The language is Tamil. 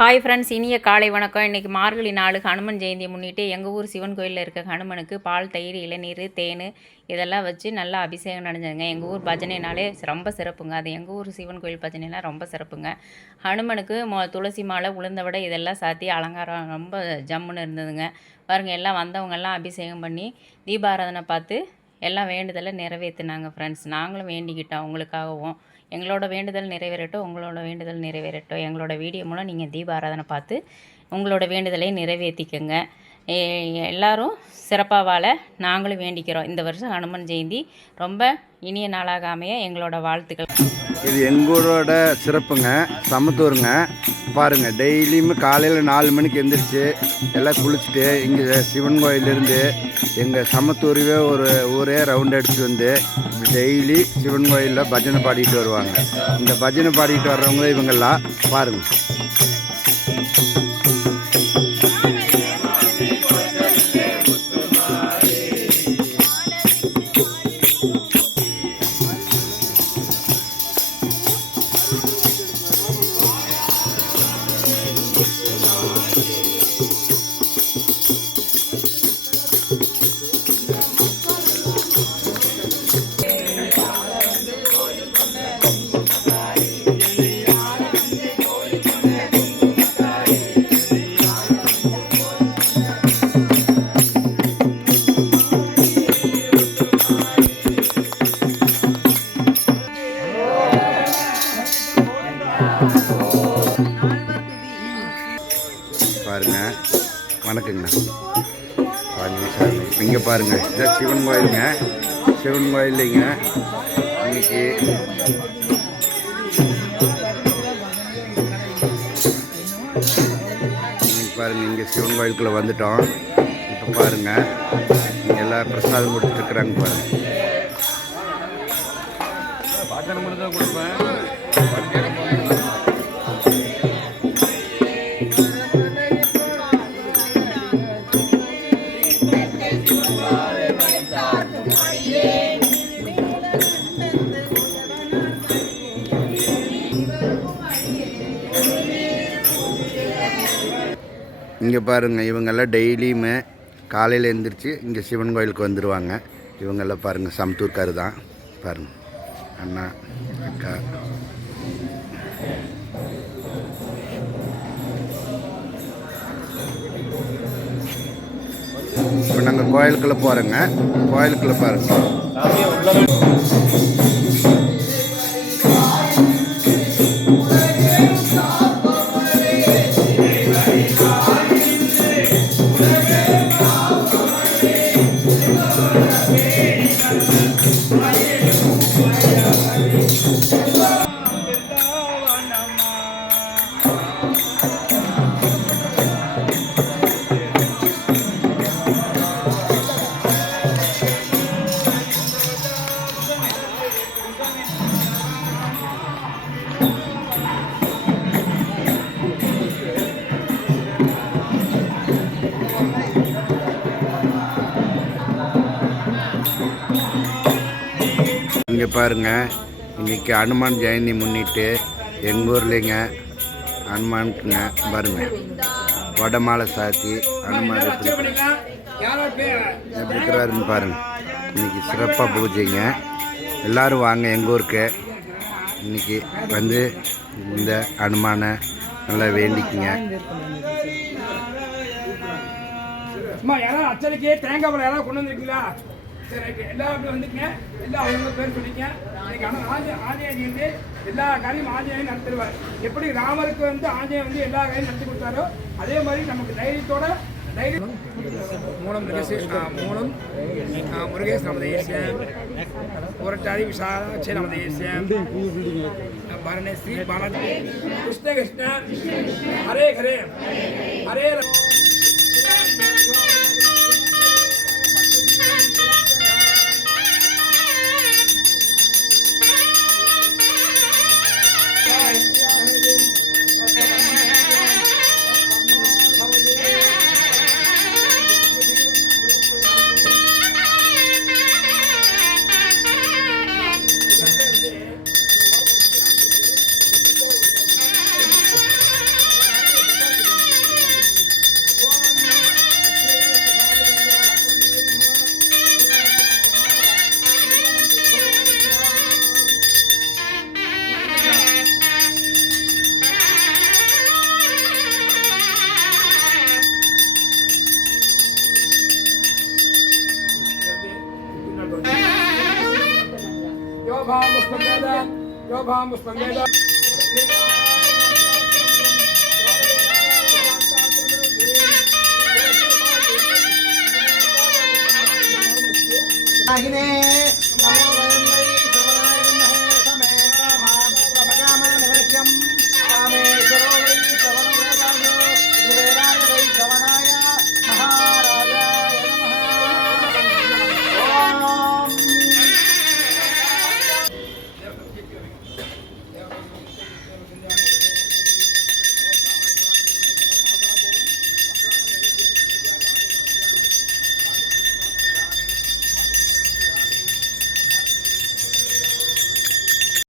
ஹாய் ஃப்ரெண்ட்ஸ், இனிய காலை வணக்கம். இன்றைக்கி மார்கழி நாள் ஹனுமன் ஜெயந்தியை முன்னிட்டு எங்கள் ஊர் சிவன் கோயிலில் இருக்க ஹனுமனுக்கு பால், தயிர், இளநீர், தேன் இதெல்லாம் வச்சு நல்லா அபிஷேகம் நடந்ததுங்க. எங்கள் ஊர் பஜனைனாலே ரொம்ப சிறப்புங்க. அது எங்கள் ஊர் சிவன் கோயில் பஜனைலாம் ரொம்ப சிறப்புங்க. ஹனுமனுக்கு துளசி மாலை, உளுந்த வடை இதெல்லாம் சாத்தி அலங்காரம் ரொம்ப ஜம்முன்னு இருந்ததுங்க. பாருங்கள், எல்லாம் வந்தவங்கெல்லாம் அபிஷேகம் பண்ணி தீபாராதனை பார்த்து எல்லாம் வேண்டுதலை நிறைவேற்றினாங்க ஃப்ரெண்ட்ஸ். நாங்களும் வேண்டிக்கிட்டோம் உங்களுக்காகவும். எங்களோட வேண்டுதல் நிறைவேறட்டும், உங்களோட வேண்டுதல் நிறைவேறட்டும். எங்களோட வீடியோ மூலம் நீங்கள் தீபாராதனை பார்த்து உங்களோட வேண்டுதலை நிறைவேற்றிக்கங்க. எல்லோரும் சிறப்பாக வாழ நாங்களும் வேண்டிக்கிறோம். இந்த வருஷம் ஹனுமன் ஜெயந்தி ரொம்ப இனிய நாளாக அமைய எங்களோட வாழ்த்துக்கள். இது எங்களோட சிறப்புங்க, சமத்தூருங்க. பாருங்கள், டெய்லியுமே காலையில் 4 மணிக்கு எழுந்திரிச்சு எல்லாம் குளிச்சுட்டு இங்கே சிவன் கோயிலிருந்து எங்கள் சமத்தூருவே ஒரு ஊரே ரவுண்ட் அடிச்சுட்டு வந்து டெய்லி சிவன் கோயிலில் பஜனை பாடிட்டு வருவாங்க. இந்த பஜனை பாடிட்டு வர்றவங்க இவங்கெல்லாம் பாருங்கள். பாருங்க, வணக்கங்கண்ணா. பாருங்க சார், இங்கே பாருங்கள், இதான் சிவன் கோயிலுங்க. சிவன் கோயிலிங்க இன்னைக்கு பாருங்கள், இங்கே சிவன் கோயிலுக்குள்ளே வந்துட்டோம். இப்போ பாருங்கள், இங்கே எல்லாம் பிரசாதம் கொடுத்துட்ருக்குறாங்க. பாருங்கள், மட்டும் தான் கொடுப்பேன். இங்கே பாருங்கள், இவங்கெல்லாம் டெய்லியுமே காலையில் எழுந்திரிச்சு இங்கே சிவன் கோயிலுக்கு வந்துடுவாங்க. இவங்கெல்லாம் பாருங்கள், சமத்தூர்காரு தான். பாருங்கள், அண்ணா, அக்கா. இப்போ நாங்கள் கோயிலுக்குள்ளே போகிறோங்க. கோயிலுக்குள்ளே பாருங்கள். இங்கே பாருங்கள், இன்றைக்கி ஹனுமான் ஜெயந்தி முன்னிட்டு எங்கள் ஊர்லேங்க ஹனுமானுக்குங்க பாருங்கள் வடை மாலை சாத்தி ஹனுமான் எப்படி இருக்கிறாருன்னு பாருங்கள். இன்றைக்கி சிறப்பாக பூஜைங்க. எல்லோரும் வாங்க எங்கள் ஊருக்கு. இன்றைக்கி வந்து இந்த ஹனுமானை நல்லா வேண்டிக்குங்க. யாராவது அச்சடிக்கே தேங்காய் பழம் யாராவது கொண்டு வந்துருக்கீங்களா? சரி, ரைட்டு. எல்லாரும் வந்துங்க, எல்லாம் அவங்க பேர் சொல்லிங்க. இன்னைக்கு ஆஞ்சநேயர் வந்து எல்லா காரியம் ஆஞ்சநேயர் நடத்திடுவார். எப்படி ராமருக்கு வந்து ஆஞ்சநேயர் வந்து எல்லா காரியம் நடத்தி கொடுத்தாரோ அதே மாதிரி நமக்கு தைரியத்தோட மூலம் முருகேஷ் நமதேசியம் புரட்டாதி விசாலாட்சி நமதேசியம் பரணேஸ்ரீ பாலாஜி கிருஷ்ண கிருஷ்ண ஹரே ஹரே ஹரே. யோகாம் புஷ்பம் வேதா நாகினே